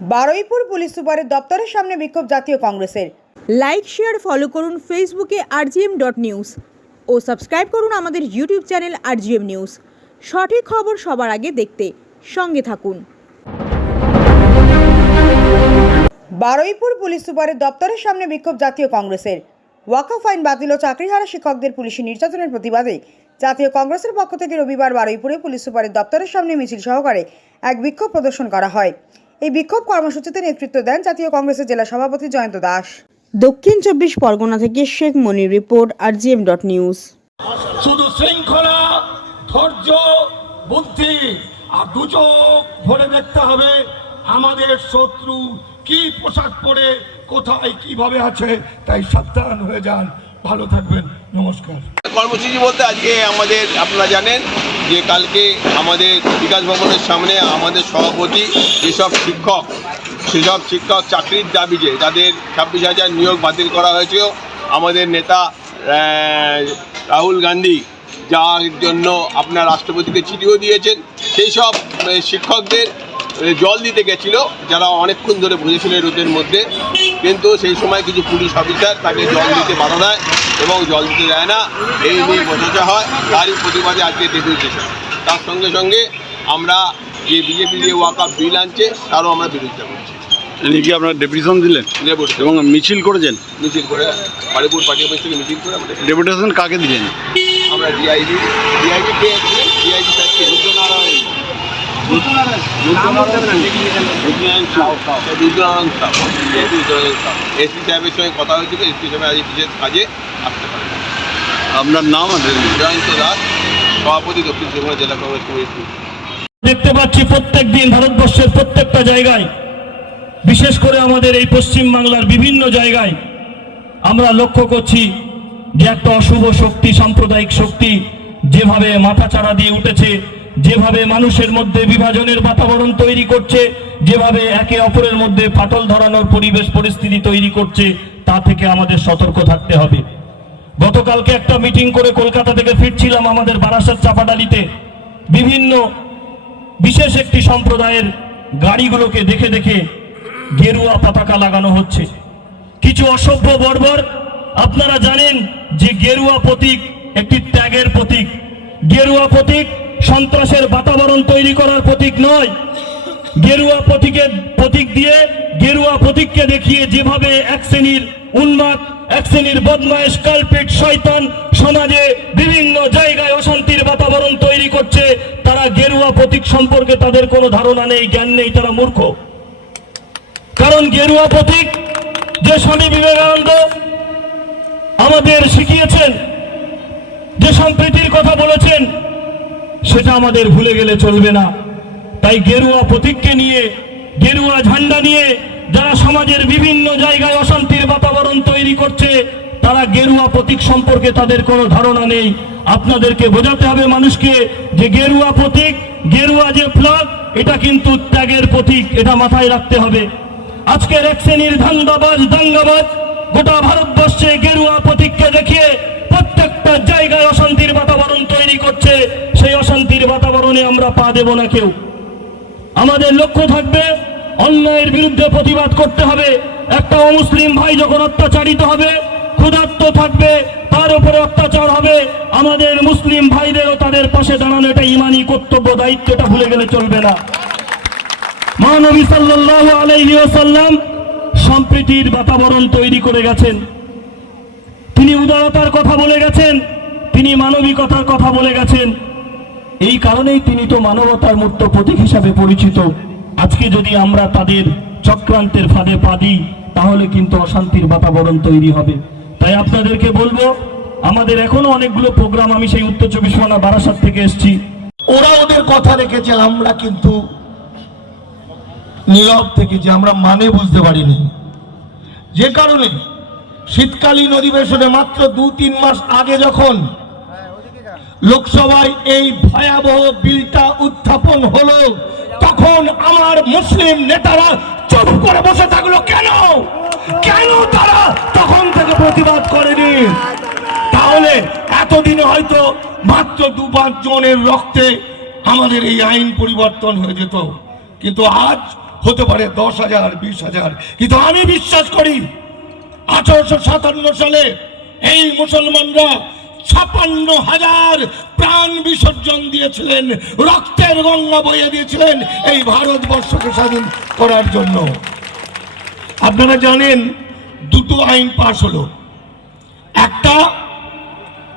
Baruipur police সুপারের দপ্তরের সামনে বিক্ষোভ জাতীয় কংগ্রেসের। লাইক শেয়ার ফলো করুন ফেসবুকে rgm.news ও সাবস্ক্রাইব করুন আমাদের ইউটিউব চ্যানেল rgm নিউজ। সঠিক খবর সবার আগে দেখতে সঙ্গে থাকুন। বারুইপুর পুলিশ সুপারের দপ্তরের সামনে বিক্ষোভ জাতীয় কংগ্রেসের। ওয়াকফ আইন বাতিল ও চাকরিহারা শিক্ষকদের পুলিশি নির্যাতনের প্রতিবাদে জাতীয় কংগ্রেসের পক্ষ থেকে রবিবার বারুইপুরে পুলিশ সুপারের দপ্তরের সামনে মিছিল সহকারে এক বিক্ষোভ প্রদর্শন করা হয়। এই বিক্ষোভ কর্মসূচিতে নেতৃত্ব দেন জাতীয় কংগ্রেসের জেলা সভাপতি জয়ন্ত দাস। দক্ষিণ 24 পরগনা থেকে শেখ মনির রিপোর্ট rgm.news। শুধু শৃঙ্খলা, ধৈর্য, বুদ্ধি আর দুচোখ ভরে দেখতে হবে আমাদের শত্রু কি পোশাক পরে কোথায় কিভাবে আছে, তাই সাবধান হয়ে যান। ভালো থাকবেন, নমস্কার। কর্মসূচি বলতে আজকে আমাদের আপনারা জানেন যে কালকে আমাদের বিকাশ ভবনের সামনে আমাদের সভাপতি সেসব শিক্ষক চাকরির দাবিতে যাদের 26,000 নিয়োগ বাতিল করা হয়েছিল, আমাদের নেতা রাহুল গান্ধী যার জন্য আপনার রাষ্ট্রপতিকে চিঠিও দিয়েছেন, সেই সব শিক্ষকদের জল দিতে গেছিল যারা অনেকক্ষণ ধরে বসেছিল রোদের মধ্যে, কিন্তু সেই সময় কিছু পুলিশ অফিসার তাকে জল দিতে বাধা দেয় এবং জল দিতে দেয় না, এই নিয়ে বচসা হয়। তারই প্রতিবাদে আজকে ডেপুটেশন। তার সঙ্গে সঙ্গে আমরা যে বিজেপি যে ওয়াকফ বিল আনছে তারও আমরা বিরোধিতা করছি। কি আপনারা ডেপুটেশন দিলেন এবং মিছিল করেছেন? মিছিল করে বারুইপুর পার্টি অফিস থেকে মিছিল করে আমরা ডেপুটেশন কাকে দিলেন? আমরা ডিআইজি সাহেবকে এসপি সাহেবের সঙ্গে কথা হয়েছিল। এসপি সাহেব আজ বিশেষ কাজে আসতে পারে। আপনার নাম? জয়ন্ত দাস, সভাপতি, দক্ষিণ চব্বিশ জেলা কংগ্রেস কমিটি। দেখতে পাচ্ছি প্রত্যেক দিন ভারতবর্ষের প্রত্যেকটা জায়গায়, বিশেষ করে আমাদের এই পশ্চিম বাংলার বিভিন্ন জায়গায় আমরা লক্ষ্য করছি যে একটা অশুভ শক্তি, সাম্প্রদায়িক শক্তি যেভাবে মাথাচাড়া দিয়ে উঠেছে, যেভাবে মানুষের মধ্যে বিভাজনের বাতাবরণ তৈরি করছে, যেভাবে একে অপরের মধ্যে ফাটল ধরানোর পরিবেশ পরিস্থিতি তৈরি করছে, তা থেকে আমাদের সতর্ক থাকতে হবে। গতকালকে একটা মিটিং করে কলকাতা থেকে ফিরছিলাম, আমাদের বারাসাত চাপাডালিতে বিভিন্ন বিশেষ একটি সম্প্রদায়ের গাড়িগুলোকে দেখে দেখে গেরুয়া পতাকা লাগানো হচ্ছে। কিছু অসভ্য বর্বর, আপনারা জানেন যে গেরুয়া প্রতীক একটি ত্যাগের প্রতীক। গেরুয়া প্রতীক সন্ত্রাসের বাতাবরণ তৈরি করার প্রতীক নয়। গেরুয়া প্রতীক দিয়ে, গেরুয়া প্রতীককে দেখিয়ে যেভাবে এক শ্রেণীর উন্মাদ, এক শ্রেণীর বদমায়েশ, কালপিট, শয়তান সমাজে বিভিন্ন জায়গায় অশান্তির বাতাবরণ তৈরি করছে, তারা গেরুয়া প্রতীক সম্পর্কে তাদের কোনো ধারণা নেই, জ্ঞান নেই, তারা মূর্খ। কারণ গেরুয়া প্রতীক যে স্বামী বিবেকানন্দ আমাদের শিখিয়েছেন, যে সম্প্রীতির কথা বলেছেন, সেটা আমাদের ভুলে গেলে চলবে না। তাই গেরুয়া প্রতীককে নিয়ে, গেরুয়া ঝান্ডা নিয়ে যারা সমাজের বিভিন্ন জায়গায় অশান্তির বাতাবরণ তৈরি করছে, তারা গেরুয়া প্রতীক সম্পর্কে তাদের কোনো ধারণা নেই। আপনাদেরকে বোঝাতে হবে মানুষকে যে গেরুয়া প্রতীক, গেরুয়া যে ফ্ল্যাগ, এটা কিন্তু ত্যাগের প্রতীক, এটা মাথায় রাখতে হবে। আজকের এক শ্রেণীর ধান্দাবাজ, দাঙ্গাবাজ গোটা ভারতবর্ষে গেরুয়া প্রতীককে দেখিয়ে প্রত্যেকটা জায়গায় অশান্তির বাতাবরণ তৈরি করছে। সেই অশান্তির বাতাবরণে আমরা পা দেব না কেউ। আমাদের লক্ষ্য থাকবে অন্যায়ের বিরুদ্ধে প্রতিবাদ করতে হবে। একটা অমুসলিম ভাই যখন অত্যাচারিত হবে, ক্ষুধার্ত থাকবে, তার উপরে অত্যাচার হবে, আমাদের মুসলিম ভাইদেরও তাদের পাশে দাঁড়ানো, এটা ইমানি কর্তব্য, দায়িত্ব, এটা ভুলে গেলে চলবে না। মহানবী সাল্লাল্লাহু আলাইহি ওয়াসাল্লাম সম্প্রীতির বাতাবরণ তৈরি করে গেছেন। তিনি উদারতার কথা বলে গেছেন, তিনি মানবিকতার কথা বলে গেছেন। এই কারণেই তিনি তো মানবতার মূর্ত প্রতীক হিসাবে পরিচিত। আজকে যদি আমরা তাদের চক্রান্তের ফাঁদে পা দিই, তাহলে কিন্তু অশান্তির বাতাবরণ তৈরি হবে। তাই আপনাদেরকে বলবো, আমাদের এখনো অনেকগুলো প্রোগ্রাম, আমি সেই উত্তর 24 পরগনা বারাসাত থেকে এসেছি, ওরা ওদের কথা রেখেছে, আমরা কিন্তু নীরব থেকেছি, আমরা মানে বুঝতে পারিনি। যে কারণে শীতকালীন অধিবেশনে মাত্র 2-3 মাস আগে যখন লোকসভায় এই ভয়াবহ বিলটা উত্থাপন হলো, তখন আমার মুসলিম নেতারা চুপ করে বসে থাকলো। কেন তারা তখন থেকে প্রতিবাদ করেনি? তাহলে এতদিনে হয়তো মাত্র 2-5 জনের রক্তে আমাদের এই আইন পরিবর্তন হয়ে যেত। কিন্তু আজ হতে পারে 10,000, 20,000, কিন্তু আমি বিশ্বাস করি 1857 সালে এই মুসলমানরা 56,000 প্রাণ বিসর্জন দিয়েছিলেন, রক্তের গঙ্গা বইয়ে দিয়েছিলেন এই ভারতবর্ষকে স্বাধীন করার জন্য। আপনারা জানেন দুটো আইন পাশ হলো, একটা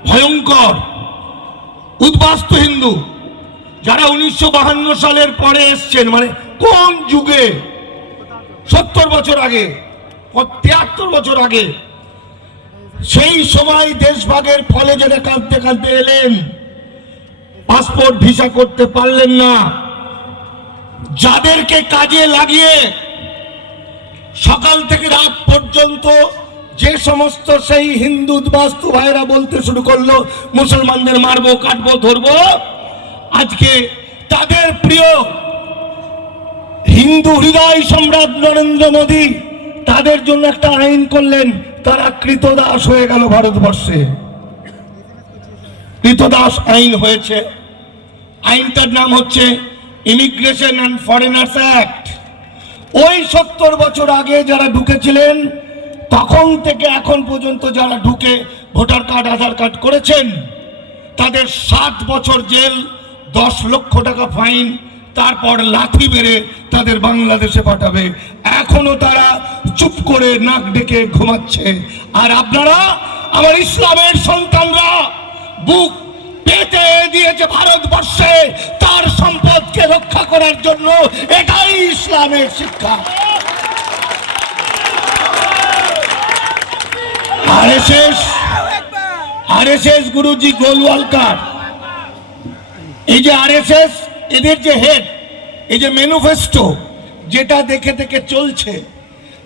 ভয়ঙ্কর উদ্বাস্তু হিন্দু যারা 1952 সালের পরে এসছেন, মানে কোন যুগে, 70 বছর আগে, 73 বছর আগে, সেই সময় দেশভাগের ফলে যারা কাঁদতে কাঁদতে এলেন, পাসপোর্ট ভিসা করতে পারলেন না, যাদেরকে কাজে লাগিয়ে সকাল থেকে রাত পর্যন্ত যে সমস্ত সেই হিন্দু উদ্বাস্তু ভাইরা বলতে শুরু করলো মুসলমানদের মারবো, কাটবো, ধরবো, আজকে তাদের প্রিয় হিন্দু হৃদয় সম্রাট নরেন্দ্র মোদী তাদের জন্য একটা আইন করলেন, তারা কৃতদাস হয়ে গেল ভারতবর্ষে। কৃতদাস আইন হয়েছে, আইনটার নাম হচ্ছে ইমিগ্রেশন অ্যান্ড ফরেনার্স অ্যাক্ট। ওই 70 বছর আগে যারা ঢুকেছিলেন তখন থেকে এখন পর্যন্ত যারা ঢুকে ভোটার কার্ড, আধার কার্ড করেছেন, তাদের 7 বছর জেল, 10 লক্ষ টাকা ফাইন, তারপর লাঠি মেরে তাদের বাংলাদেশে পাঠাবে। এখনো তারা চুপ করে নাক ডেকে ঘুমাচ্ছে। আর আপনারা, আমার ইসলামের সন্তানরা, বুক পেতে দিয়েছে ভারতবর্ষে তার সম্পদকে রক্ষা করার জন্য। এটাই ইসলামের শিক্ষা। আরএসএস গুরুজি গোলওয়ালকার, এই যে আরএসএস, এদের যে হেড, এই যে ম্যানিফেস্টো যেটা দেখে দেখে চলছে,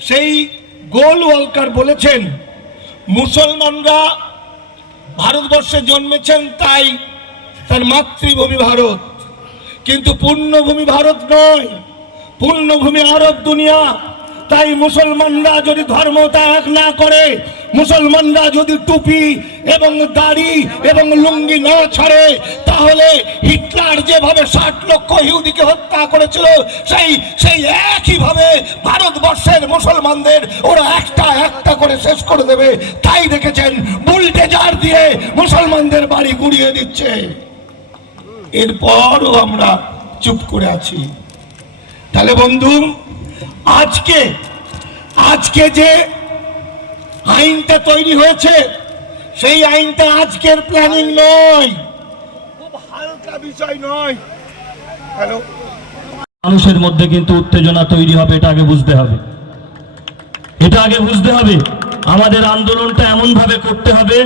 সেই গোলওয়ালকার বলেছেন মুসলমানরা ভারতবর্ষে জন্মেছেন তাই তার মাতৃভূমি ভারত, কিন্তু পূর্ণভূমি ভারত নয়, পূর্ণভূমি আরব দুনিয়া। তাই মুসলমানরা যদি ধর্ম ত্যাগ না করে, মুসলমানরা যদি টুপি এবং দাড়ি এবং লুঙ্গি না ছাড়ে, তাহলে হিটলার যেভাবে 60 লক্ষ ইহুদিকে হত্যা করেছিল, সেই একইভাবে ভারতবর্ষের মুসলমানদের ওরা একটা একটা করে শেষ করে দেবে। তাই দেখেছেন বুলডেজার দিয়ে মুসলমানদের বাড়ি গুড়িয়ে দিচ্ছে। এরপরও আমরা চুপ করে আছি। তাহলে বন্ধু, আজকে যে আইনটা তৈরি হয়েছে, সেই আইনটা আজকের প্ল্যানিং নয়, খুব হালকা বিষয় নয়। হ্যালো, মানুষের মধ্যে কিন্তু উত্তেজনা তৈরি হবে, এটা আগে বুঝতে হবে। এটা আগে বুঝতে হবে। আমাদের আন্দোলনটা এমন ভাবে করতে হবে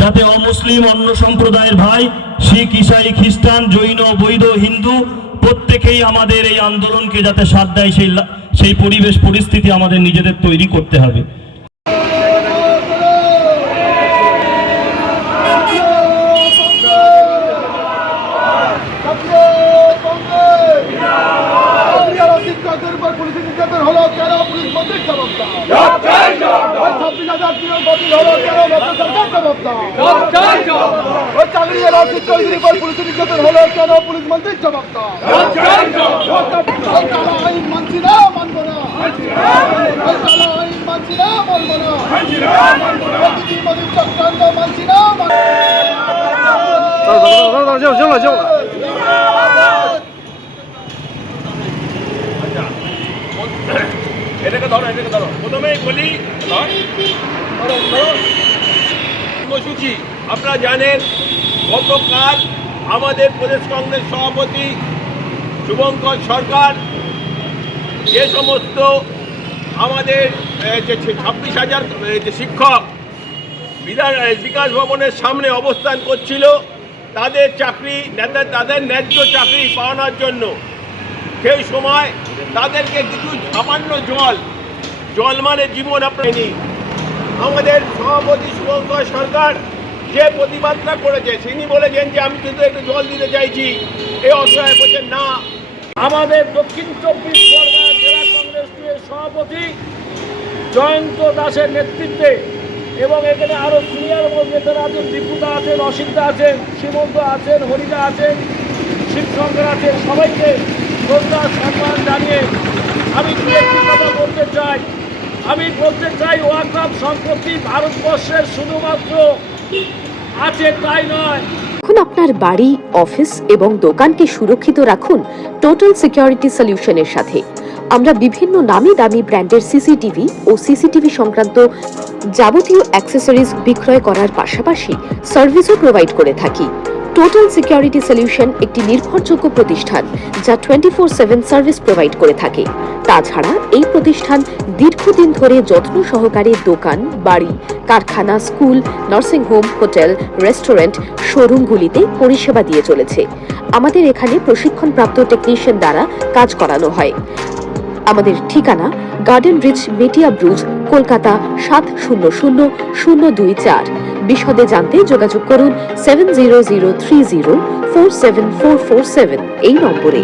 যাতে অমুসলিম, অন্য সম্প্রদায়ের ভাই, শিখ, ইসাই, খ্রিস্টান, জৈন, বৈধ, হিন্দু প্রত্যেকেই আমাদের এই আন্দোলনকে যাতে সাথ দেয়, সেই পরিবেশ পরিস্থিতি আমাদের নিজেদের তৈরি করতে হবে। শিক্ষকদের উপর পুলিশ নির্যাতন হলো কেন? পুলিশ মন্ত্রীর জবাবদার। 26,000 দিনের বাতিল হলো কেন? সরকার জবাবদার। ওই চাকরিওয়ালা শিক্ষকদের উপর পুলিশ নির্যাতন হলো কেন? পুলিশ মন্ত্রীর জবাবদার। আইন মানছি না, মানবো না। আইন মানছি না, মানবো না। মোদীর চক্রান্ত মানছি না, এটাকে ধরো, প্রথমেই বলি কর্মসূচি। আপনারা জানেন গতকাল আমাদের প্রদেশ কংগ্রেস সভাপতি শুভঙ্কর সরকার যে সমস্ত আমাদের যে 26,000 যে শিক্ষক বিকাশ ভবনের সামনে অবস্থান করছিল, তাদের তাদের ন্যায্য চাকরি পাওয়ানোর জন্য, সেই সময় তাদেরকে কিছু সামান্য জল মানে জীবন আপনারা, আমাদের সভাপতি শুভঙ্কর সরকার যে প্রতিবাদটা করেছে, তিনি বলেছেন যে আমি কিন্তু একটু জল দিতে চাইছি, এই অসহায় বলছেন না। আমাদের দক্ষিণ 24 পরগনা জেলা কংগ্রেসের সভাপতি জয়ন্ত দাসের নেতৃত্বে এবং এখানে আরও সিনিয়র নেতারা আছেন, দীপুদা আছেন, অসিতদা আছেন, সীমন্ত আছেন, হরিদা আছেন, শিবশঙ্কর আছেন, সবাইকে শ্রদ্ধা সম্মান জানিয়ে আমি দু একটি কথা বলতে চাই। আমি বলতে চাই ওয়াকফ সম্পত্তি ভারতবর্ষের শুধুমাত্র আছে তাই নয়। এখন আপনার বাড়ি, অফিস এবং দোকানকে সুরক্ষিত রাখুন টোটাল সিকিউরিটি সলিউশনের সাথে। আমরা বিভিন্ন নামি দামি ব্র্যান্ডের সিসিটিভি ও সিসিটিভি সংক্রান্ত যাবতীয় অ্যাক্সেসরিজ বিক্রয় করার পাশাপাশি সার্ভিসও প্রোভাইড করে থাকি। টোটাল সিকিউরিটি সলিউশন একটি নির্ভরযোগ্য প্রতিষ্ঠান যা 24/7 সার্ভিস প্রোভাইড করে থাকে। তাছাড়া এই প্রতিষ্ঠান দীর্ঘদিন ধরে যত্ন সহকারে দোকান, বাড়ি, কারখানা, school, nursing home, hotel, restaurant, শোরুমগুলিতে পরিষেবা দিয়ে চলেছে। আমাদের এখানে প্রশিক্ষণপ্রাপ্ত টেকনিশিয়ান দ্বারা কাজ করানো হয়। আমাদের ঠিকানা গার্ডেন রিচ, মেটিয়া ব্রুজ, কলকাতা 700024। বিশদে জানতে যোগাযোগ করুন 7003047447 এই নম্বরে।